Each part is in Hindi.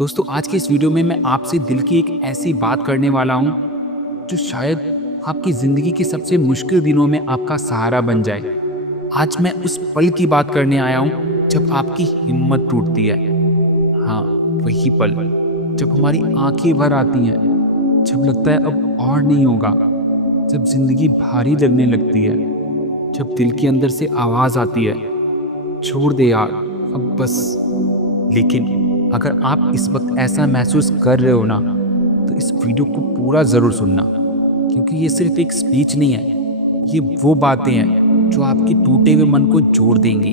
दोस्तों, आज के इस वीडियो में मैं आपसे दिल की एक ऐसी बात करने वाला हूँ जो शायद आपकी ज़िंदगी के सबसे मुश्किल दिनों में आपका सहारा बन जाए। आज मैं उस पल की बात करने आया हूँ जब आपकी हिम्मत टूटती है। हाँ, वही पल जब हमारी आंखें भर आती हैं, जब लगता है अब और नहीं होगा, जब ज़िंदगी भारी लगने लगती है, जब दिल के अंदर से आवाज़ आती है, छोड़ दे यार, अब बस। लेकिन अगर आप इस वक्त ऐसा महसूस कर रहे हो ना, तो इस वीडियो को पूरा ज़रूर सुनना, क्योंकि ये सिर्फ एक स्पीच नहीं है। ये वो बातें हैं जो आपके टूटे हुए मन को जोड़ देंगी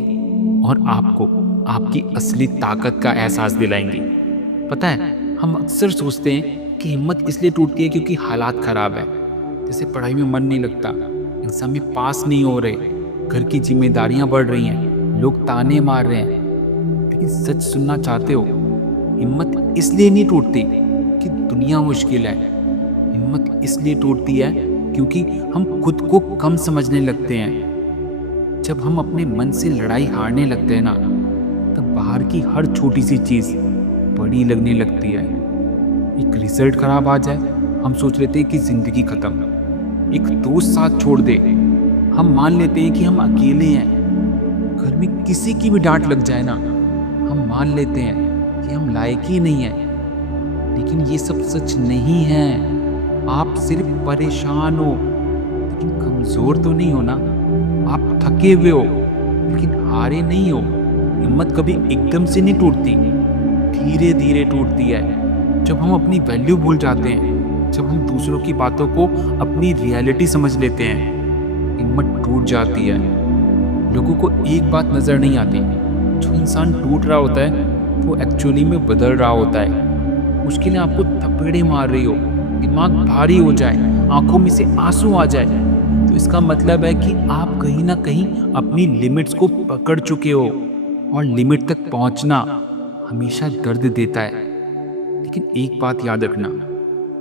और आपको आपकी असली ताकत का एहसास दिलाएंगी। पता है, हम अक्सर सोचते हैं कि हिम्मत इसलिए टूटती है क्योंकि हालात ख़राब है। जैसे पढ़ाई में मन नहीं लगता, एग्जाम में पास नहीं हो रहे, घर की जिम्मेदारियां बढ़ रही हैं, लोग ताने मार रहे हैं। लेकिन सच सुनना चाहते हो, हिम्मत इसलिए नहीं टूटती कि दुनिया मुश्किल है। हिम्मत इसलिए टूटती है क्योंकि हम खुद को कम समझने लगते हैं। जब हम अपने मन से लड़ाई हारने लगते हैं ना, तब बाहर की हर छोटी सी चीज़ बड़ी लगने लगती है। एक रिजल्ट खराब आ जाए, हम सोच लेते हैं कि ज़िंदगी ख़त्म। एक दोस्त साथ छोड़ दे, हम मान लेते हैं कि हम अकेले हैं। घर में किसी की भी डांट लग जाए ना, हम मान लेते हैं कि हम लायक ही नहीं है। लेकिन ये सब सच नहीं है। आप सिर्फ परेशान हो, लेकिन कमजोर तो नहीं हो ना। आप थके हुए हो, लेकिन हारे नहीं हो। हिम्मत कभी एकदम से नहीं टूटती, धीरे धीरे टूटती है। जब हम अपनी वैल्यू भूल जाते हैं, जब हम दूसरों की बातों को अपनी रियलिटी समझ लेते हैं, हिम्मत टूट जाती है। लोगों को एक बात नजर नहीं आती, जो इंसान टूट रहा होता है वो एक्चुअली में बदल रहा होता है। मुश्किलें आपको थपेड़े मार रही हो, दिमाग भारी हो जाए, आंखों में से आंसू आ जाए, तो इसका मतलब है कि आप कहीं ना कहीं अपनी लिमिट्स को पकड़ चुके हो। और लिमिट तक पहुंचना हमेशा दर्द देता है। लेकिन एक बात याद रखना,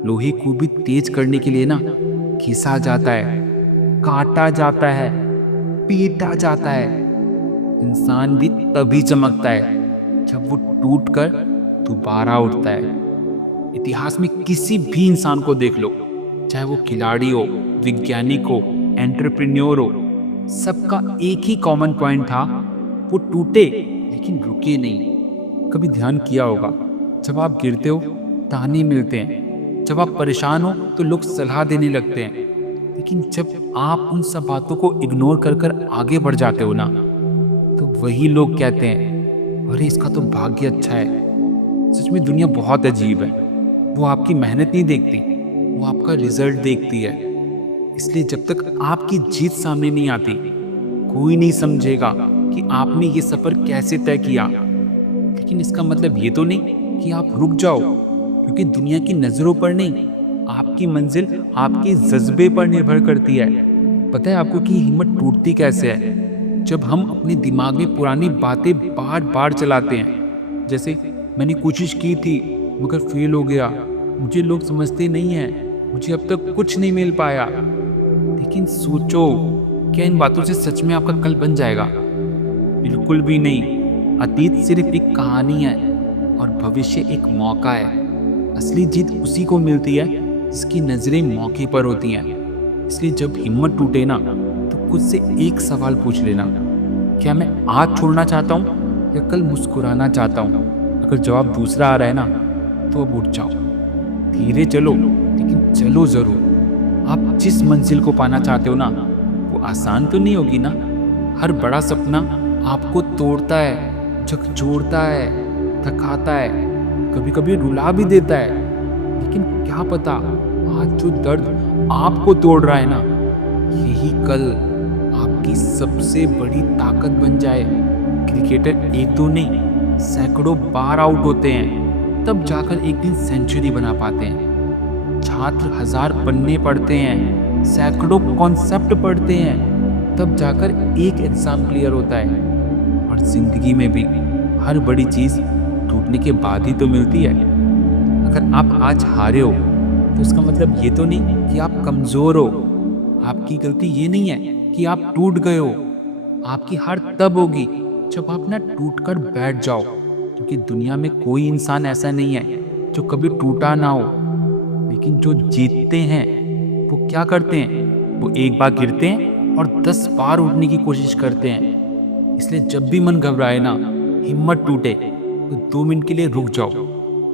लोहे को भी तेज करने के लिए ना घिसा जाता है, काटा जाता है, पीटा जाता है। इंसान भी तभी चमकता है जब वो टूट कर दोबारा उठता है। इतिहास में किसी भी इंसान को देख लो, चाहे वो खिलाड़ी हो, वैज्ञानिक हो, एंटरप्रेन्योर हो, सबका एक ही कॉमन पॉइंट था, वो टूटे लेकिन रुके नहीं। कभी ध्यान किया होगा, जब आप गिरते हो ताने मिलते हैं, जब आप परेशान हो तो लोग सलाह देने लगते हैं, लेकिन जब आप उन सब बातों को इग्नोर कर कर आगे बढ़ जाते हो ना, तो वही लोग कहते हैं, अरे इसका तो भाग्य अच्छा है। सच में दुनिया बहुत अजीब है। वो आपकी मेहनत नहीं देखती, वो आपका रिजल्ट देखती है। इसलिए जब तक आपकी जीत सामने नहीं आती, कोई नहीं समझेगा कि आपने ये सफर कैसे तय किया। लेकिन इसका मतलब ये तो नहीं कि आप रुक जाओ, क्योंकि दुनिया की नजरों पर नहीं, आपकी मंजिल आपके जज्बे पर निर्भर करती है। पता है आपको कि हिम्मत टूटती कैसे है? जब हम अपने दिमाग में पुरानी बातें बार बार चलाते हैं, जैसे मैंने कोशिश की थी मगर फेल हो गया, मुझे लोग समझते नहीं हैं, मुझे अब तक कुछ नहीं मिल पाया। लेकिन सोचो, क्या इन बातों से सच में आपका कल बन जाएगा? बिल्कुल भी नहीं। अतीत सिर्फ एक कहानी है और भविष्य एक मौका है। असली जीत उसी को मिलती है जिसकी नजरें मौके पर होती हैं। इसलिए जब हिम्मत टूटे ना, तो खुद से एक सवाल पूछ लेना, क्या मैं आज छोड़ना चाहता हूँ या कल मुस्कुराना चाहता हूँ? अगर जवाब दूसरा आ रहा है ना, तो अब उठ जाओ। धीरे चलो, लेकिन चलो जरूर। आप जिस मंजिल को पाना चाहते हो ना, वो आसान तो नहीं होगी ना। हर बड़ा सपना आपको तोड़ता है, झकझोरता है, थकाता है, कभी कभी रुला भी देता है। लेकिन क्या पता, आज जो दर्द आपको तोड़ रहा है ना, यही कल आपकी सबसे बड़ी ताकत बन जाए। क्रिकेटर एक दो नहीं, सैकड़ों बार आउट होते हैं, तब जाकर एक दिन सेंचुरी बना पाते हैं। छात्र 1000 पन्ने पढ़ते हैं, सैकड़ों कॉन्सेप्ट पढ़ते हैं, तब जाकर एक एग्जाम क्लियर होता है। और जिंदगी में भी हर बड़ी चीज टूटने के बाद ही तो मिलती है। अगर आप आज हारे हो, तो इसका मतलब ये तो नहीं कि आप कमजोर हो। आपकी गलती ये नहीं है कि आप टूट गए हो। आपकी हार तब होगी जब आप ना टूट कर बैठ जाओ, क्योंकि दुनिया में कोई इंसान ऐसा नहीं है जो कभी टूटा ना हो। लेकिन जो जीतते हैं वो क्या करते हैं, वो एक बार गिरते हैं और 10 बार उठने की कोशिश करते हैं। इसलिए जब भी मन घबराए ना, हिम्मत टूटे, तो 2 मिनट के लिए रुक जाओ,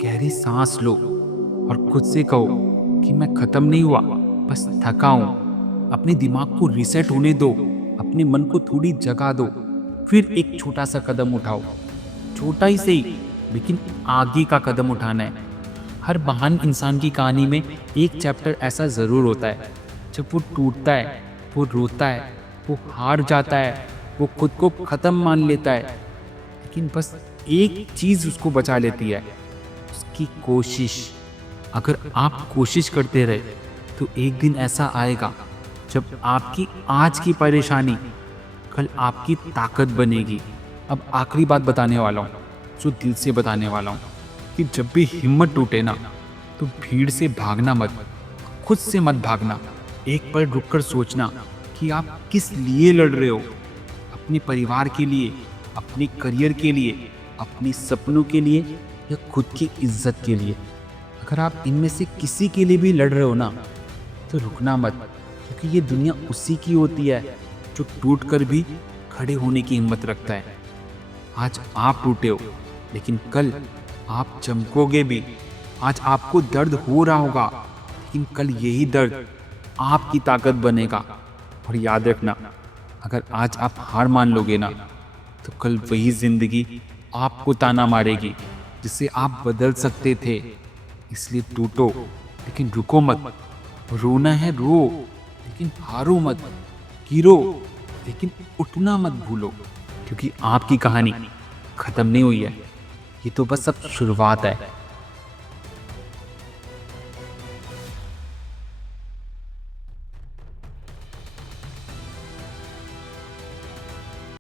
गहरी सांस लो और खुद से कहो कि मैं खत्म नहीं हुआ, बस थका हूँ। अपने दिमाग को रीसेट होने दो, अपने मन को थोड़ी जगह दो, फिर एक छोटा सा कदम उठाओ। छोटा ही सही, लेकिन आगे का कदम उठाना है। हर महान इंसान की कहानी में एक चैप्टर ऐसा ज़रूर होता है जब वो टूटता है, वो रोता है, वो हार जाता है, वो खुद को ख़त्म मान लेता है, लेकिन बस एक चीज़ उसको बचा लेती है, उसकी कोशिश। अगर आप कोशिश करते रहे तो एक दिन ऐसा आएगा जब आपकी आज की परेशानी कल आपकी ताकत बनेगी। अब आखिरी बात बताने वाला हूँ, जो दिल से बताने वाला हूँ, कि जब भी हिम्मत टूटे ना, तो भीड़ से भागना मत, खुद से मत भागना। एक पल रुककर सोचना कि आप किस लिए लड़ रहे हो। अपने परिवार के लिए, अपने करियर के लिए, अपने सपनों के लिए, या खुद की इज्जत के लिए। अगर आप इनमें से किसी के लिए भी लड़ रहे हो ना, तो रुकना मत, क्योंकि ये दुनिया उसी की होती है जो टूट कर भी खड़े होने की हिम्मत रखता है। आज आप टूटे हो, लेकिन कल आप चमकोगे भी। आज आपको दर्द हो रहा होगा, लेकिन कल यही दर्द आपकी ताकत बनेगा। और याद रखना, अगर आज आप हार मान लोगे ना, तो कल वही जिंदगी आपको ताना मारेगी जिसे आप बदल सकते थे। इसलिए टूटो, लेकिन रुको मत। रोना है रो, लेकिन हारो मत। गिरो, लेकिन उठना मत भूलो, क्योंकि आपकी कहानी खत्म नहीं हुई है। ये तो बस अब शुरुआत है।